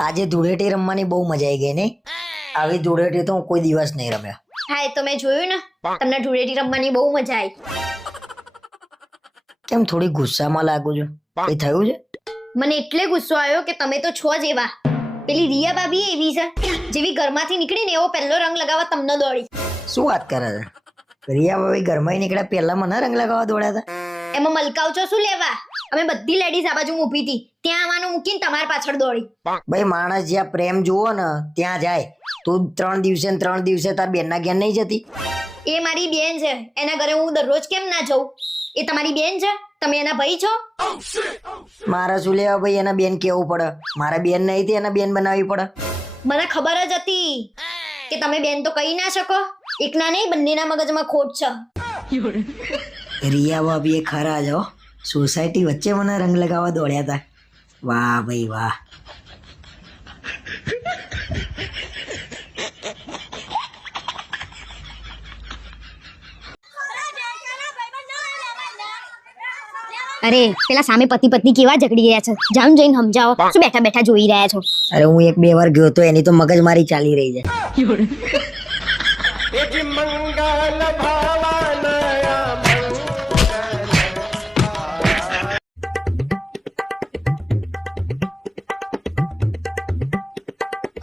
આજે ધૂળેટી રમવાની બહુ મજા આવી ગઈ ને. આવી ધૂળેટી તો હું કોઈ દિવસ નહીં રમ્યા. હા, એ તો મેં જોયું ને. તમને ધૂળેટી રમવાની બહુ મજા આવી. કેમ થોડી ગુસ્સામાં લાગુ છો? કઈ થયું છે? મને એટલે ગુસ્સો આવ્યો કે તમે તો છો જ એવા. પેલી રિયા ભાભી એવી છે, જેવી ઘરમાંથી નીકળી ને એવો પહેલો રંગ લગાવવા તમને દોડી. શું વાત કરે છે? રિયા ભાભી ઘરમાં નીકળ્યા પહેલા મને રંગ લગાવવા દોડ્યા હતા. એમાં મલકાવચો શું લેવા? અમે બધી લેડીઝ આ બાજુ ઊભી હતી, ત્યાં આવવાનું મૂકીને તમારી પાછળ દોડી. ભાઈ માણસ જ્યાં પ્રેમ જુઓ ને ત્યાં જાય. તું 3 દિવસે ને 3 દિવસે તાર બેનના ઘેર નહીં જતી? એ મારી બેન છે, એના ઘરે હું દરરોજ કેમ ના જઉં? એ તમારી બેન છે, તમે એના ભાઈ છો. મારા શું લેવા ભાઈ, એના બેન કેવું પડે? મારા બેન નહીં તે એના બેન બનાવવી પડે. મને ખબર જ હતી કે તમે બેન તો કહી ના શકો. એકના નહીં, બંનેના મગજમાં ખોટ છે. રિયા ભાભી એ ખરા જ હો. સોસાયટી વચ્ચે મને રંગ લગાવવા દોડ્યા હતા. વાહ ભાઈ વાહ. અરે પેલા સામે પતિ પત્ની કેવા ઝઘડી રહ્યા છે, જામ જઈને સમજાવો. શું બેઠા બેઠા જોઈ રહ્યા છો? અરે હું 1-2 વાર ગયો તો એની તો મગજમારી ચાલી રહી છે.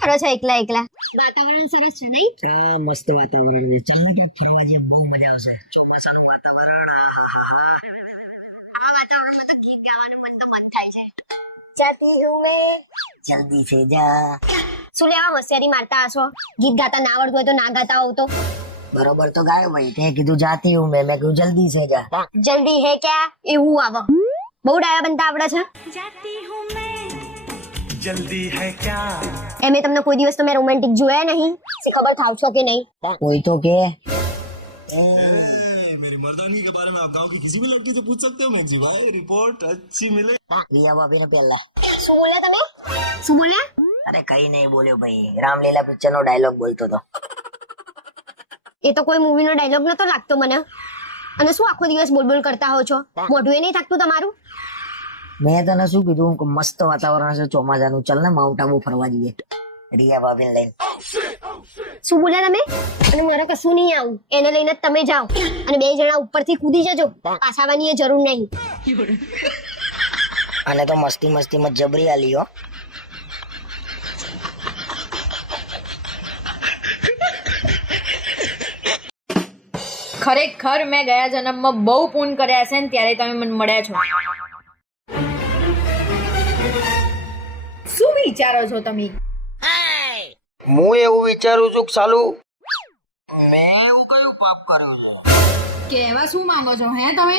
કરો છો એકલા એકલા? વાતાવરણ સરસ છે નહીં? હા મસ્ત વાતાવરણ છે. ચાલ ને ક્યાંક ફરવા જઈએ, બહુ મજા આવશે. ચોમાસાનું વાતાવરણ. આ વાતાવરણમાં તો ગીત ગાવાનું મન તો મન થાય છે. જાતી હું મેં જલ્દી સે જા. શું લેવા હોશિયારી મારતા હશો? ગીત ગાતા ના આવડતું હોય તો ના ગાતા હોવ તો. બરોબર તો ગાયો ભાઈ. તે કીધું જાતી હું મેં કીધું જલ્દી સે જા. જલ્દી હે ક્યા એવું આવો. બહુ ડાયા બનતા આવડે છે. जल्दी है क्या એમે તમને કોઈ દિવસ તમે રોમેન્ટિક જોયા નહીં? સે ખબર થાવ છો કે નહીં? કોઈ તો કે मेरी मर्दानी के बारे में आप गांव की किसी भी लड़की से पूछ सकते हो। मैं जी भाई रिपोर्ट अच्छी मिले। રિયા ભાભી ને પહેલા. શું બોલ્યા તમે? શું બોલ્યા? અરે કઈ નહીં બોલ્યો ભાઈ. રામલીલા પિક્ચર નો ડાયલોગ બોલતો હતો. એ તો કોઈ મૂવી નો ડાયલોગ નતો લાગતો મને. અને શું આખો દિવસ બોલ કરતા હો છો? મોઢું એ નહીં થાકતું તમારું? મેં તને શું કીધું કે મસ્ત વાતાવરણ છે ચોમાસાનું, ચાલ ને માઉન્ટ આબુ ફરવા જઈએ રિયા ભાભીને લઈને. શું બોલ્યા તમે? અને મારે કશું નહીં આવું, એને લઈને જ તમે જાઓ અને 2 જણા ઉપરથી કૂદી જજો. પાછા આવવાની જરૂર નહીં. અને તો મસ્તી મસ્તીમાં જબરી આલી હો. ખરેખર મેં ગયા જન્મમાં બહુ પૂન કર્યા છે ને ત્યારે તમે મને મળ્યા છો. શું વિચારો છો તમે? હું એવું વિચારું છું કે સાલું મેં એવું કયું પાપ કર્યું છે કે એવા શું માંગો છો હે તમે?